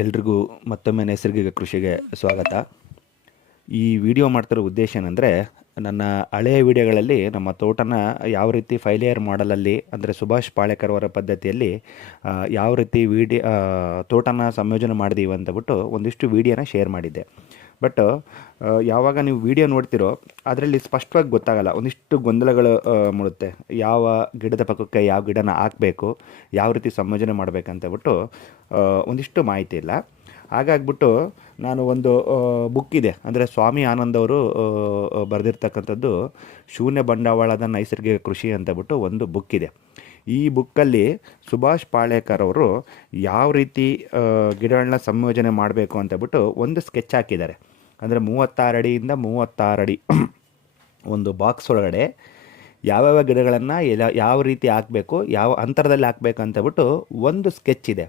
ಎಲ್ರಿಗೂ ಮತ್ತೊಮ್ಮೆ ನೈಸರ್ಗಿಕ ಕೃಷಿಗೆ ಸ್ವಾಗತ. ಈ ವಿಡಿಯೋ ಮಾಡ್ತಿರೋ ಉದ್ದೇಶ ಏನಂದರೆ, ನನ್ನ ಹಳೆಯ ವಿಡಿಯೋಗಳಲ್ಲಿ ನಮ್ಮ ತೋಟನ ಯಾವ ರೀತಿ ಫೈಲಿಯರ್ ಮಾಡಲಲ್ಲಿ ಅಂದರೆ ಸುಭಾಷ್ ಪಾಳೇಕರ್ ಅವರ ಪದ್ಧತಿಯಲ್ಲಿ ಯಾವ ರೀತಿ ತೋಟನ ಸಂಯೋಜನೆ ಮಾಡಿದೀವಿ ಅಂತಬಿಟ್ಟು ಒಂದಿಷ್ಟು ವಿಡಿಯೋನ ಶೇರ್ ಮಾಡಿದ್ದೆ. ಬಟ್ ಯಾವಾಗ ನೀವು ವಿಡಿಯೋ ನೋಡ್ತಿರೋ ಅದರಲ್ಲಿ ಸ್ಪಷ್ಟವಾಗಿ ಗೊತ್ತಾಗಲ್ಲ, ಒಂದಿಷ್ಟು ಗೊಂದಲಗಳು ಮೂಡುತ್ತೆ. ಯಾವ ಗಿಡದ ಪಕ್ಕಕ್ಕೆ ಯಾವ ಗಿಡನ ಹಾಕಬೇಕು, ಯಾವ ರೀತಿ ಸಂಯೋಜನೆ ಮಾಡಬೇಕಂತಬಿಟ್ಟು ಒಂದಿಷ್ಟು ಮಾಹಿತಿ ಇಲ್ಲ. ಹಾಗಾಗ್ಬಿಟ್ಟು ನಾನು ಒಂದು ಬುಕ್ ಇದೆ, ಅಂದರೆ ಸ್ವಾಮಿ ಆನಂದ್ ಅವರು ಬರೆದಿರ್ತಕ್ಕಂಥದ್ದು ಶೂನ್ಯ ಬಂಡವಾಳದ ನೈಸರ್ಗಿಕ ಕೃಷಿ ಅಂತಬಿಟ್ಟು ಒಂದು ಬುಕ್ ಇದೆ. ಈ ಬುಕ್ಕಲ್ಲಿ ಸುಭಾಷ್ ಪಾಳೇಕರ್ ಅವರು ಯಾವ ರೀತಿ ಗಿಡಗಳನ್ನ ಸಂಯೋಜನೆ ಮಾಡಬೇಕು ಅಂತಬಿಟ್ಟು ಒಂದು ಸ್ಕೆಚ್ ಹಾಕಿದ್ದಾರೆ. ಅಂದರೆ 36 ಅಡಿಯಿಂದ 36 ಅಡಿ ಒಂದು ಬಾಕ್ಸ್ ಒಳಗಡೆ ಯಾವ್ಯಾವ ಗಿಡಗಳನ್ನು ಯಾವ ರೀತಿ ಹಾಕಬೇಕು, ಯಾವ ಅಂತರದಲ್ಲಿ ಹಾಕಬೇಕು ಅಂತಬಿಟ್ಟು ಒಂದು ಸ್ಕೆಚ್ ಇದೆ.